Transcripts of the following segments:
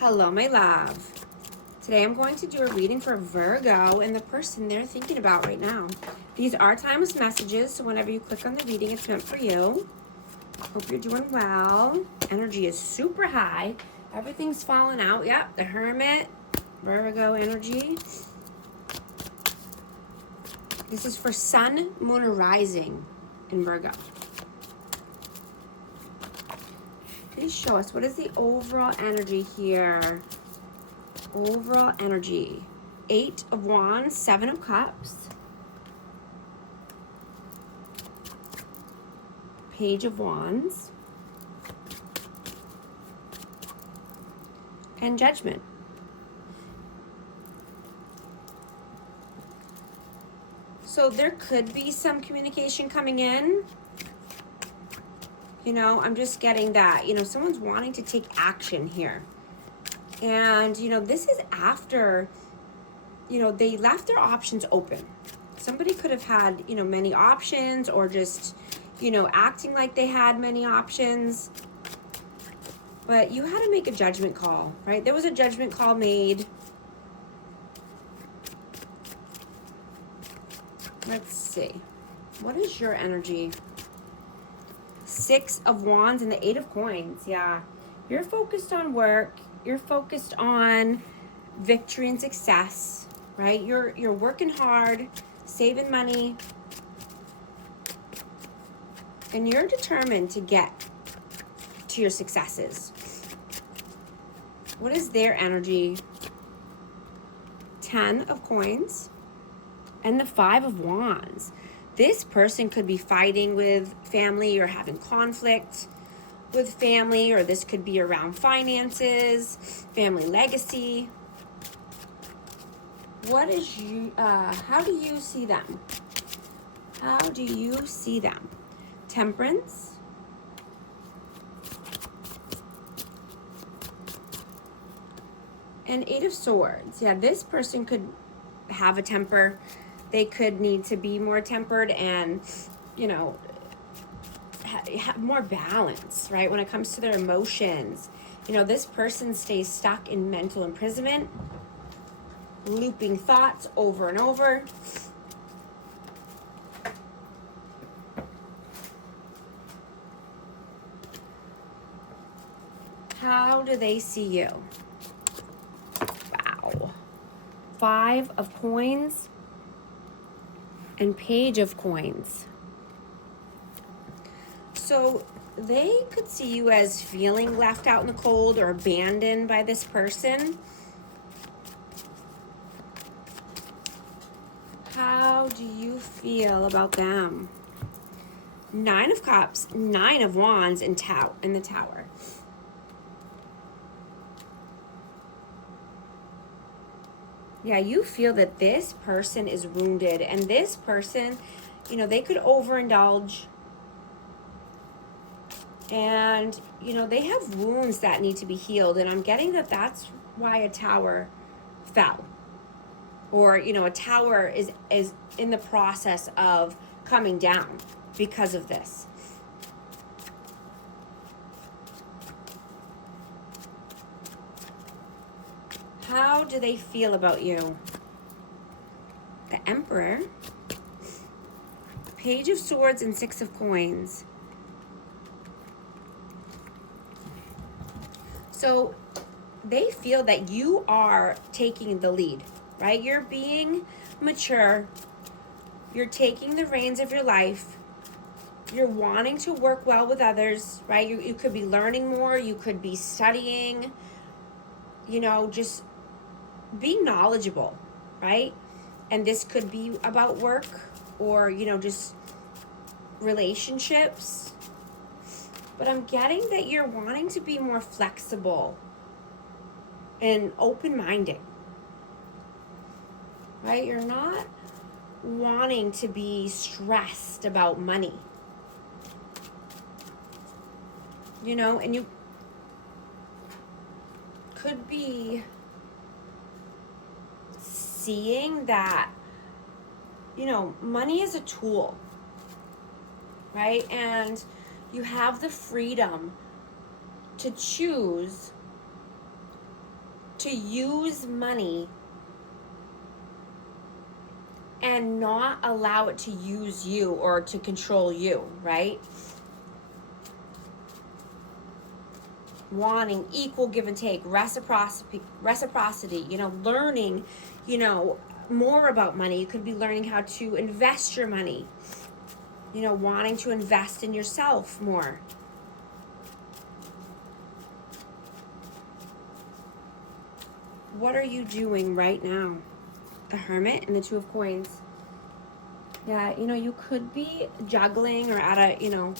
Hello, my love. Today I'm going to do a reading for Virgo and the person they're thinking about right now. These are timeless messages, so whenever you click on the reading, it's meant for you. Hope you're doing well. Energy is super high. Everything's falling out. Yep, the Hermit, Virgo energy. This is for Sun, Moon, or Rising in Virgo. Please show us, what is the overall energy here? Overall energy. 8 of Wands, 7 of Cups. Page of Wands. And Judgment. So there could be some communication coming in. You know, I'm just getting that, someone's wanting to take action here. And, this is after, they left their options open. Somebody could have had, many options, or just, acting like they had many options. But you had to make a judgment call, right? There was a judgment call made. Let's see. What is your energy? 6 of Wands and the 8 of Coins. Yeah. You're focused on work. You're focused on victory and success, right? You're working hard, saving money, and you're determined to get to your successes. What is their energy? 10 of Coins and the 5 of Wands. This person could be fighting with family or having conflict with family, or this could be around finances, family legacy. What is how do you see them? How do you see them? Temperance. And 8 of Swords. Yeah, this person could have a temper. They could need to be more tempered and, have more balance, right? When it comes to their emotions. This person stays stuck in mental imprisonment, looping thoughts over and over. How do they see you? Wow. 5 of Coins and Page of Coins. So they could see you as feeling left out in the cold or abandoned by this person. How do you feel about them? 9 of Cups, 9 of Wands, and the Tower. Yeah, you feel that this person is wounded, and this person, they could overindulge. And, they have wounds that need to be healed. And I'm getting that that's why a tower fell. Or, a tower is in the process of coming down because of this. How do they feel about you? The Emperor. Page of Swords and 6 of Coins. So they feel that you are taking the lead, right? You're being mature. You're taking the reins of your life. You're wanting to work well with others, right? You could be learning more. You could be studying, just being knowledgeable, right? And this could be about work or, just relationships. But I'm getting that you're wanting to be more flexible and open-minded, right? You're not wanting to be stressed about money, and you could be seeing that, money is a tool, right? And you have the freedom to choose to use money and not allow it to use you or to control you, right? Wanting equal give and take, reciprocity, learning, more about money. You could be learning how to invest your money, wanting to invest in yourself more. What are you doing right now? The Hermit and the Two of Coins. Yeah, you could be juggling or at a,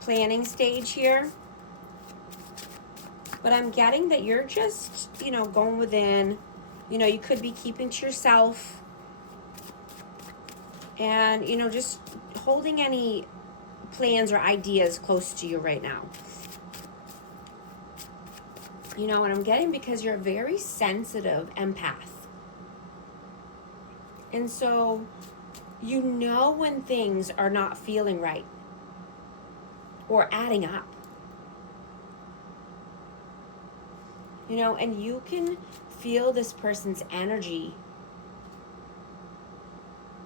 planning stage here. But I'm getting that you're just, going within. You could be keeping to yourself. And, just holding any plans or ideas close to you right now. And I'm getting because you're a very sensitive empath. And so, when things are not feeling right or adding up. And you can feel this person's energy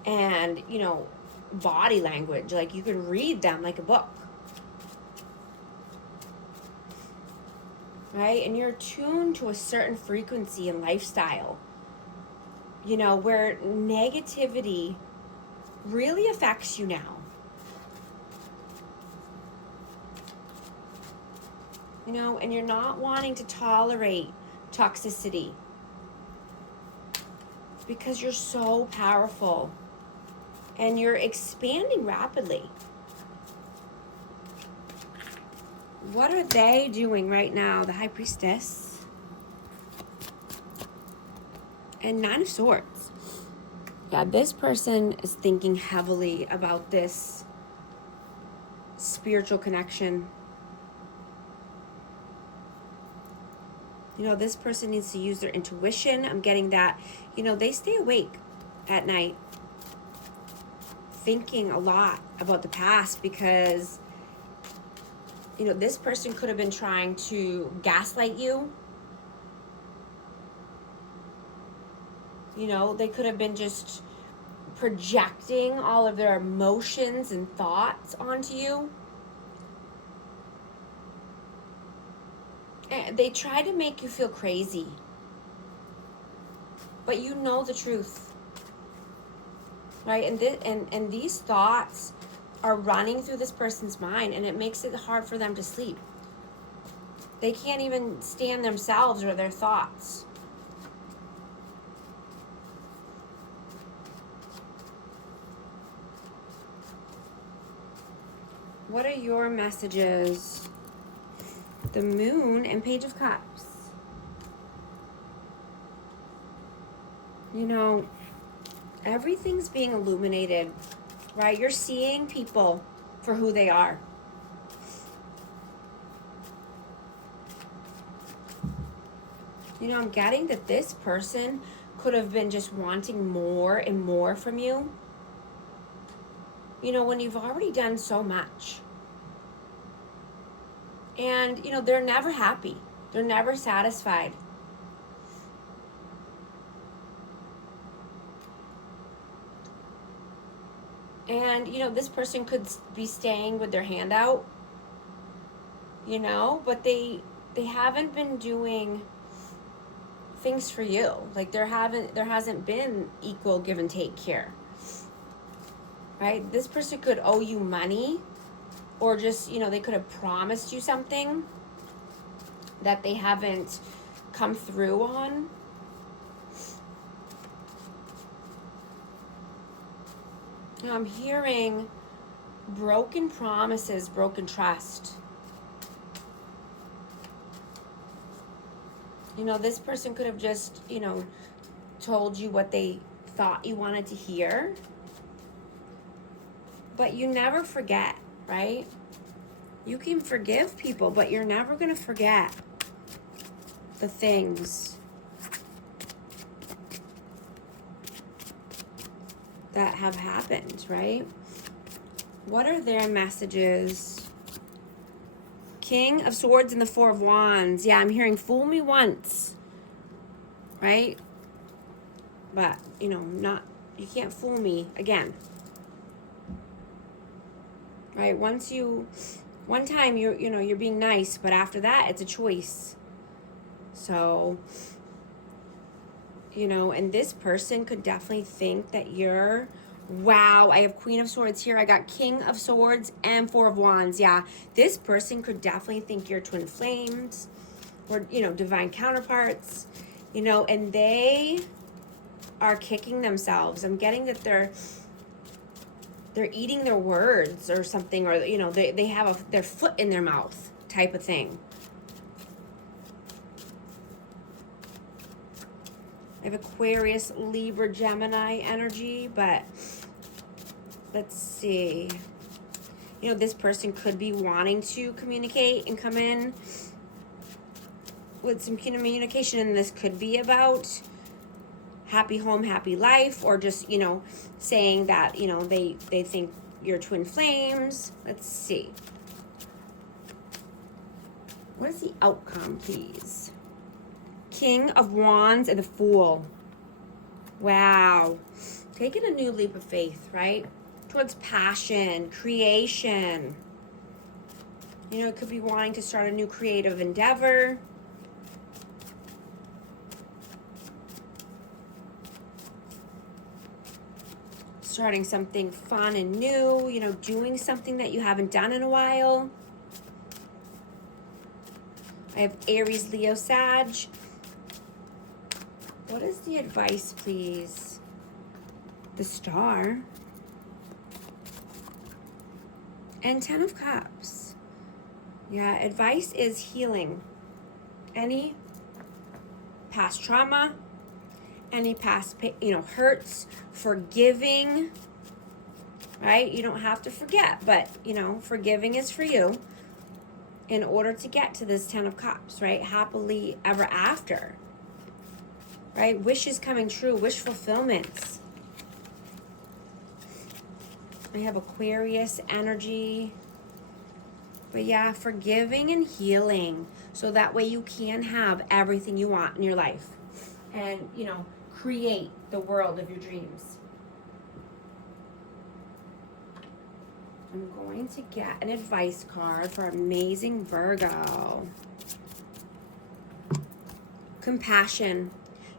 and, body language. Like, you can read them like a book. Right? And you're tuned to a certain frequency and lifestyle, where negativity really affects you now. And you're not wanting to tolerate toxicity because you're so powerful and you're expanding rapidly. What are they doing right now? The High Priestess and Nine of Swords. Yeah, this person is thinking heavily about this spiritual connection. This person needs to use their intuition. I'm getting that, they stay awake at night thinking a lot about the past because, this person could have been trying to gaslight you. They could have been just projecting all of their emotions and thoughts onto you. They try to make you feel crazy. But you know the truth. Right? And these thoughts are running through this person's mind, and it makes it hard for them to sleep. They can't even stand themselves or their thoughts. What are your messages? The Moon and Page of Cups. Everything's being illuminated, right? You're seeing people for who they are. I'm getting that this person could have been just wanting more and more from you. When you've already done so much. And, they're never happy. They're never satisfied. And, this person could be staying with their hand out, but they haven't been doing things for you. Like there hasn't been equal give and take here. Right? This person could owe you money, or just, they could have promised you something that they haven't come through on. I'm hearing broken promises, broken trust. This person could have just, told you what they thought you wanted to hear. But you never forget, right? You can forgive people, but you're never going to forget the things that have happened, right? What are their messages? King of Swords and the Four of Wands. Yeah, I'm hearing fool me once, right? But, you know, you can't fool me again. Right? One time you're being nice, but after that, it's a choice. So, you know, and this person could definitely think that you're, wow, I have Queen of Swords here. I got King of Swords and Four of Wands. Yeah, this person could definitely think you're twin flames or, you know, divine counterparts, you know, and they are kicking themselves. I'm getting that they're eating their words or something, or, you know, they have their foot in their mouth type of thing. I have Aquarius, Libra, Gemini energy, but let's see. You know, this person could be wanting to communicate and come in with some communication, and this could be about happy home, happy life, or just, you know, saying that, you know, they think you're twin flames. Let's see. What is the outcome, please? King of Wands and the Fool. Wow. Taking a new leap of faith, right? Towards passion, creation. You know, it could be wanting to start a new creative endeavor. Starting something fun and new, you know, doing something that you haven't done in a while. I have Aries, Leo, Sag. What is the advice, please? The Star. And 10 of Cups. Yeah, advice is healing. Any past trauma, any past, you know, hurts, forgiving, right? You don't have to forget, but, you know, forgiving is for you in order to get to this 10 of Cups, right? Happily ever after, right? Wishes coming true, wish fulfillments. I have Aquarius energy. But yeah, forgiving and healing. So that way you can have everything you want in your life. And, you know, create the world of your dreams. I'm going to get an advice card for amazing Virgo. Compassion.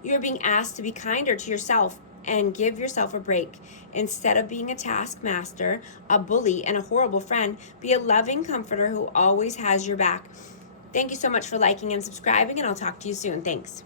You're being asked to be kinder to yourself and give yourself a break. Instead of being a taskmaster, a bully, and a horrible friend, be a loving comforter who always has your back. Thank you so much for liking and subscribing, and I'll talk to you soon. Thanks.